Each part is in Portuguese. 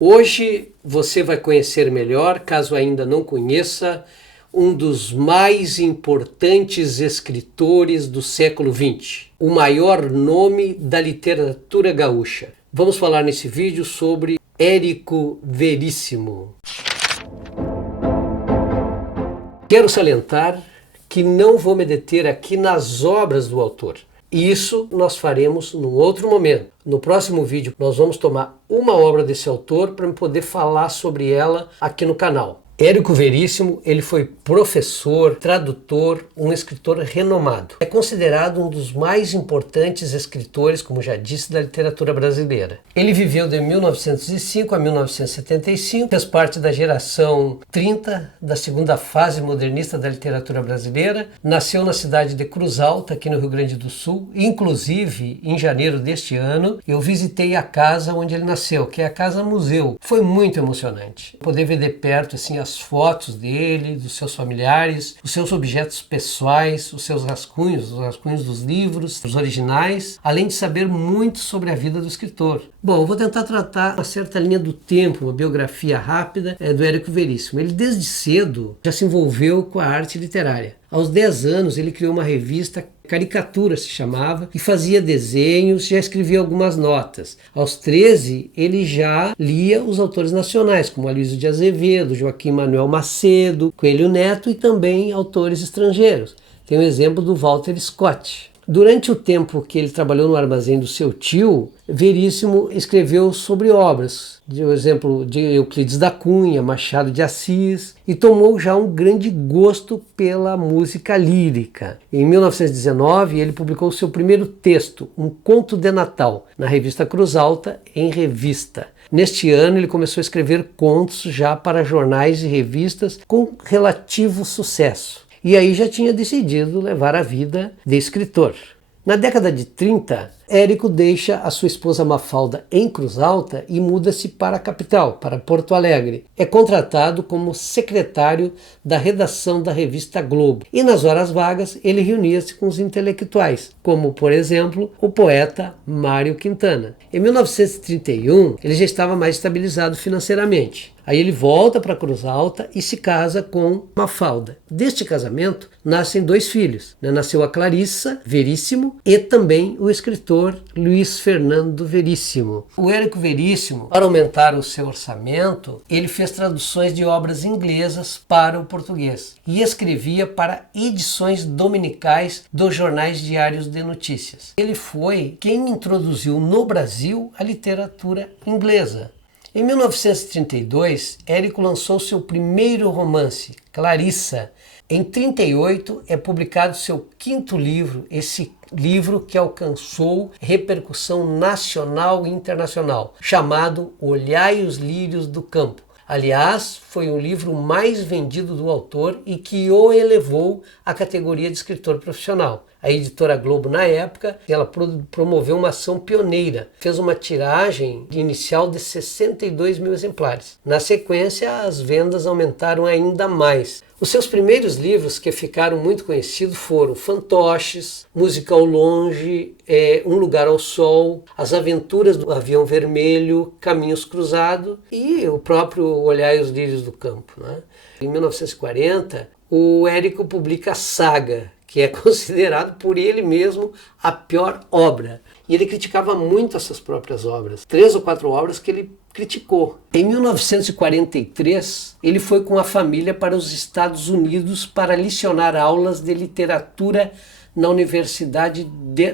Hoje você vai conhecer melhor, caso ainda não conheça, um dos mais importantes escritores do século XX, o maior nome da literatura gaúcha. Vamos falar nesse vídeo sobre Érico Veríssimo. Quero salientar que não vou me deter aqui nas obras do autor. Isso nós faremos num outro momento. No próximo vídeo nós vamos tomar uma obra desse autor para poder falar sobre ela aqui no canal. Érico Veríssimo, ele foi professor, tradutor, um escritor renomado. É considerado um dos mais importantes escritores, como já disse, da literatura brasileira. Ele viveu de 1905 a 1975, fez parte da geração 30 da segunda fase modernista da literatura brasileira, nasceu na cidade de Cruz Alta, aqui no Rio Grande do Sul. Inclusive, em janeiro deste ano, eu visitei a casa onde ele nasceu, que é a Casa Museu. Foi muito emocionante poder ver de perto assim, as fotos dele, dos seus familiares, os seus objetos pessoais, os seus rascunhos, os rascunhos dos livros, os originais, além de saber muito sobre a vida do escritor. Bom, eu vou tentar tratar uma certa linha do tempo, uma biografia rápida do Érico Veríssimo. Ele desde cedo já se envolveu com a arte literária. Aos 10 anos ele criou uma revista, Caricatura se chamava, e fazia desenhos, já escrevia algumas notas. Aos 13 ele já lia os autores nacionais, como Aloysio de Azevedo, Joaquim Manuel Macedo, Coelho Neto e também autores estrangeiros. Tem o exemplo do Walter Scott. Durante o tempo que ele trabalhou no armazém do seu tio, Veríssimo escreveu sobre obras, por exemplo, de Euclides da Cunha, Machado de Assis, e tomou já um grande gosto pela música lírica. Em 1919, ele publicou seu primeiro texto, Um Conto de Natal, na revista Cruz Alta, em revista. Neste ano, ele começou a escrever contos já para jornais e revistas com relativo sucesso. E aí já tinha decidido levar a vida de escritor. Na década de 30, Érico deixa a sua esposa Mafalda em Cruz Alta e muda-se para a capital, para Porto Alegre. É contratado como secretário da redação da revista Globo. E nas horas vagas ele reunia-se com os intelectuais, como, por exemplo, o poeta Mário Quintana. Em 1931, ele já estava mais estabilizado financeiramente. Aí ele volta para Cruz Alta e se casa com Mafalda. Deste casamento nascem 2 filhos. Nasceu a Clarissa Veríssimo e também o escritor Luiz Fernando Veríssimo. O Érico Veríssimo, para aumentar o seu orçamento, ele fez traduções de obras inglesas para o português e escrevia para edições dominicais dos jornais diários de notícias. Ele foi quem introduziu no Brasil a literatura inglesa. Em 1932, Érico lançou seu primeiro romance, Clarissa. Em 1938 é publicado seu 5º livro, esse livro que alcançou repercussão nacional e internacional, chamado Olhai os Lírios do Campo. Aliás, foi o livro mais vendido do autor e que o elevou à categoria de escritor profissional. A editora Globo, na época, ela promoveu uma ação pioneira. Fez uma tiragem inicial de 62 mil exemplares. Na sequência, as vendas aumentaram ainda mais. Os seus primeiros livros que ficaram muito conhecidos foram Fantoches, Música ao Longe, Um Lugar ao Sol, As Aventuras do Avião Vermelho, Caminhos Cruzados e o próprio Olhai os Lírios do Campo. Em 1940, o Érico publica a Saga, que é considerado por ele mesmo a pior obra. E ele criticava muito as suas próprias obras. 3 ou 4 obras que ele criticou. Em 1943, ele foi com a família para os Estados Unidos para licionar aulas de literatura na Universidade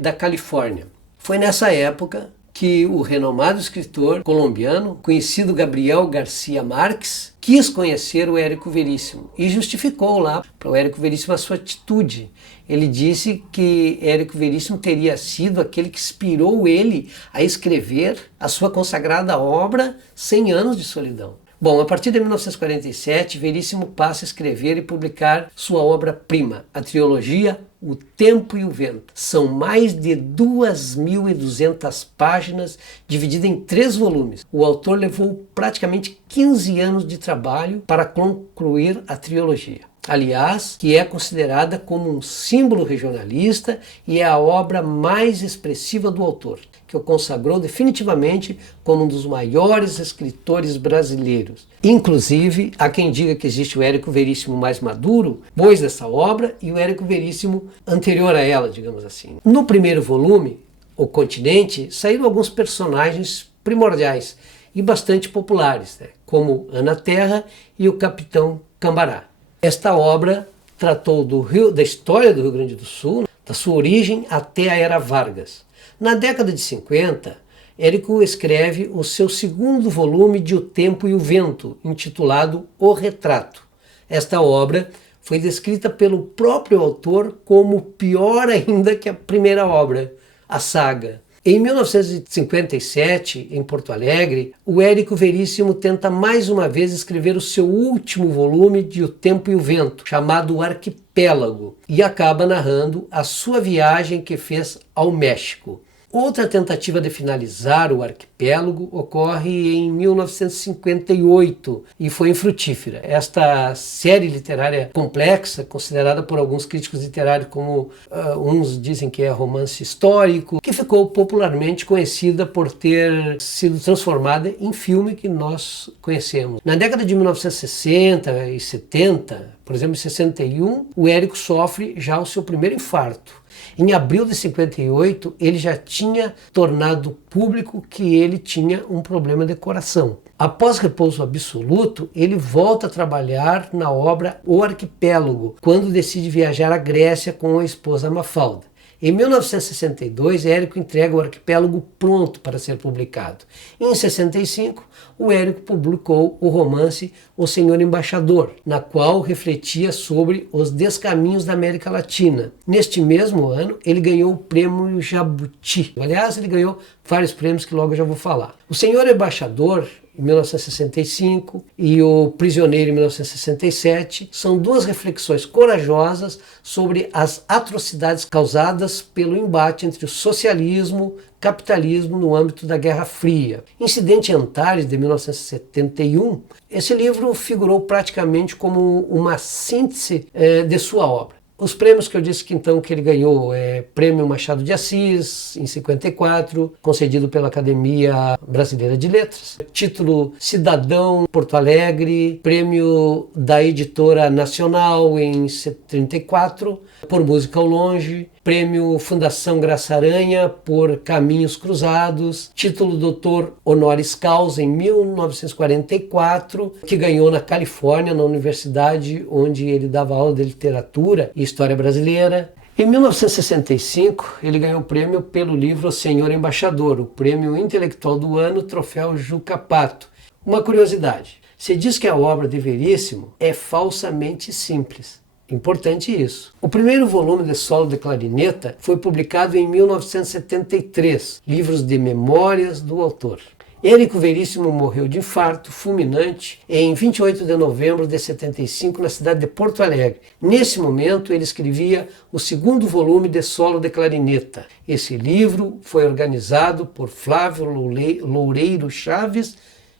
da Califórnia. Foi nessa época que o renomado escritor colombiano, conhecido Gabriel Garcia Marques, quis conhecer o Érico Veríssimo e justificou lá para o Érico Veríssimo a sua atitude. Ele disse que Érico Veríssimo teria sido aquele que inspirou ele a escrever a sua consagrada obra 100 Anos de Solidão. Bom, a partir de 1947, Veríssimo passa a escrever e publicar sua obra-prima, a trilogia O Tempo e o Vento. São mais de 2.200 páginas, dividida em 3 volumes. O autor levou praticamente 15 anos de trabalho para concluir a trilogia. aliás, que é considerada como um símbolo regionalista e é a obra mais expressiva do autor, que o consagrou definitivamente como um dos maiores escritores brasileiros. Inclusive, há quem diga que existe o Érico Veríssimo mais maduro, depois dessa obra, e o Érico Veríssimo anterior a ela, digamos assim. No primeiro volume, O Continente, saíram alguns personagens primordiais e bastante populares, como Ana Terra e o Capitão Cambará. Esta obra tratou da história do Rio Grande do Sul, da sua origem até a Era Vargas. Na década de 50, Érico escreve o seu segundo volume de O Tempo e o Vento, intitulado O Retrato. Esta obra foi descrita pelo próprio autor como pior ainda que a primeira obra, a saga. Em 1957, em Porto Alegre, o Érico Veríssimo tenta mais uma vez escrever o seu último volume de O Tempo e o Vento, chamado Arquipélago, e acaba narrando a sua viagem que fez ao México. Outra tentativa de finalizar o arquipélago ocorre em 1958 e foi infrutífera. Esta série literária complexa, considerada por alguns críticos literários como uns dizem que é romance histórico, que ficou popularmente conhecida por ter sido transformada em filme que nós conhecemos. Na década de 1960 e 70, por exemplo, em 61, o Érico sofre já o seu primeiro infarto. Em abril de 58, ele já tinha tornado público que ele tinha um problema de coração. Após repouso absoluto, ele volta a trabalhar na obra O Arquipélago, quando decide viajar à Grécia com a esposa Mafalda. Em 1962, Érico entrega o Arquipélago pronto para ser publicado. Em 65, o Érico publicou o romance O Senhor Embaixador, na qual refletia sobre os descaminhos da América Latina. Neste mesmo ano, ele ganhou o Prêmio Jabuti. Aliás, ele ganhou vários prêmios que logo eu já vou falar. O Senhor Embaixador, em 1965, e O Prisioneiro, em 1967, são duas reflexões corajosas sobre as atrocidades causadas pelo embate entre o socialismo e capitalismo no âmbito da Guerra Fria. Incidente em Antares, de 1971, esse livro figurou praticamente como uma síntese de sua obra. Os prêmios que eu disse que então que ele ganhou é Prêmio Machado de Assis, em 54, concedido pela Academia Brasileira de Letras. Título Cidadão Porto Alegre, Prêmio da Editora Nacional em 34, por Música ao Longe. Prêmio Fundação Graça Aranha por Caminhos Cruzados, título Doutor Honoris Causa em 1944, que ganhou na Califórnia, na universidade onde ele dava aula de literatura e história brasileira. Em 1965, ele ganhou o prêmio pelo livro O Senhor Embaixador, o prêmio intelectual do ano, troféu Juca Pato. Uma curiosidade, se diz que a obra de Veríssimo é falsamente simples. Importante isso. O primeiro volume de solo de clarineta foi publicado em 1973, livros de memórias do autor. Érico Veríssimo morreu de infarto fulminante em 28 de novembro de 75 na cidade de Porto Alegre. Nesse momento ele escrevia o segundo volume de solo de clarineta. Esse livro foi organizado por Flávio Loureiro Chaves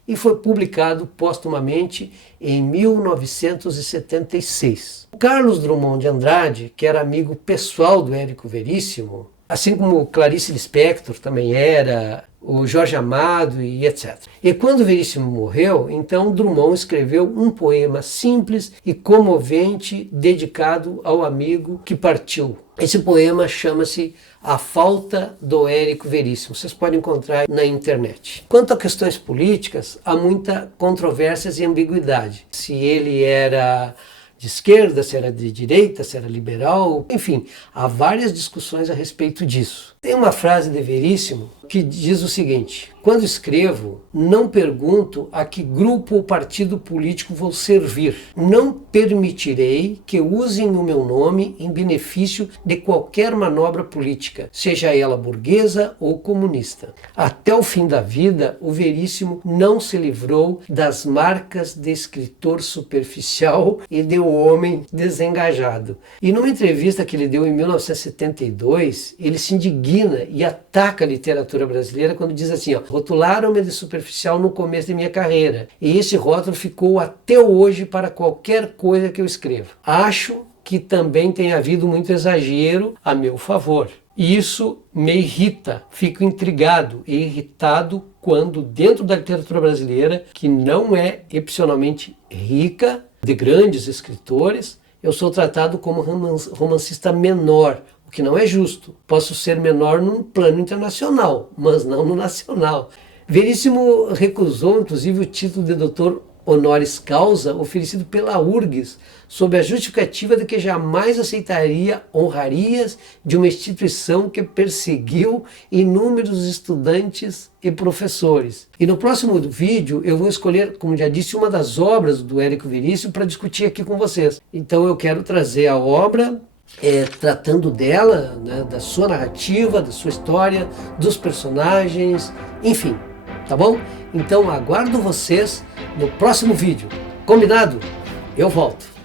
e foi publicado póstumamente em 1976. Carlos Drummond de Andrade, que era amigo pessoal do Érico Veríssimo, assim como Clarice Lispector também era, o Jorge Amado e etc. E quando Veríssimo morreu, então Drummond escreveu um poema simples e comovente dedicado ao amigo que partiu. Esse poema chama-se A Falta do Érico Veríssimo. Vocês podem encontrar na internet. Quanto a questões políticas, há muita controvérsia e ambiguidade. Se ele era de esquerda, se era de direita, se era liberal, enfim, há várias discussões a respeito disso. Tem uma frase de Veríssimo que diz o seguinte: quando escrevo, não pergunto a que grupo ou partido político vou servir. Não permitirei que usem o meu nome em benefício de qualquer manobra política, seja ela burguesa ou comunista. Até o fim da vida, o Veríssimo não se livrou das marcas de escritor superficial e de homem desengajado. E numa entrevista que ele deu em 1972, ele se indigna indigna e ataca a literatura brasileira quando diz assim, ó, rotularam-me de superficial no começo de minha carreira e esse rótulo ficou até hoje para qualquer coisa que eu escrevo. Acho que também tem havido muito exagero a meu favor. E isso me irrita, fico intrigado e irritado quando dentro da literatura brasileira, que não é excepcionalmente rica, de grandes escritores, eu sou tratado como romancista menor, o que não é justo. Posso ser menor num plano internacional, mas não no nacional. Veríssimo recusou, inclusive, o título de doutor honoris causa oferecido pela URGS, sob a justificativa de que jamais aceitaria honrarias de uma instituição que perseguiu inúmeros estudantes e professores. E no próximo vídeo eu vou escolher, como já disse, uma das obras do Érico Veríssimo para discutir aqui com vocês. Então eu quero trazer a obra tratando dela, né, da sua narrativa, da sua história, dos personagens, enfim, tá bom? Então aguardo vocês no próximo vídeo. Combinado? Eu volto.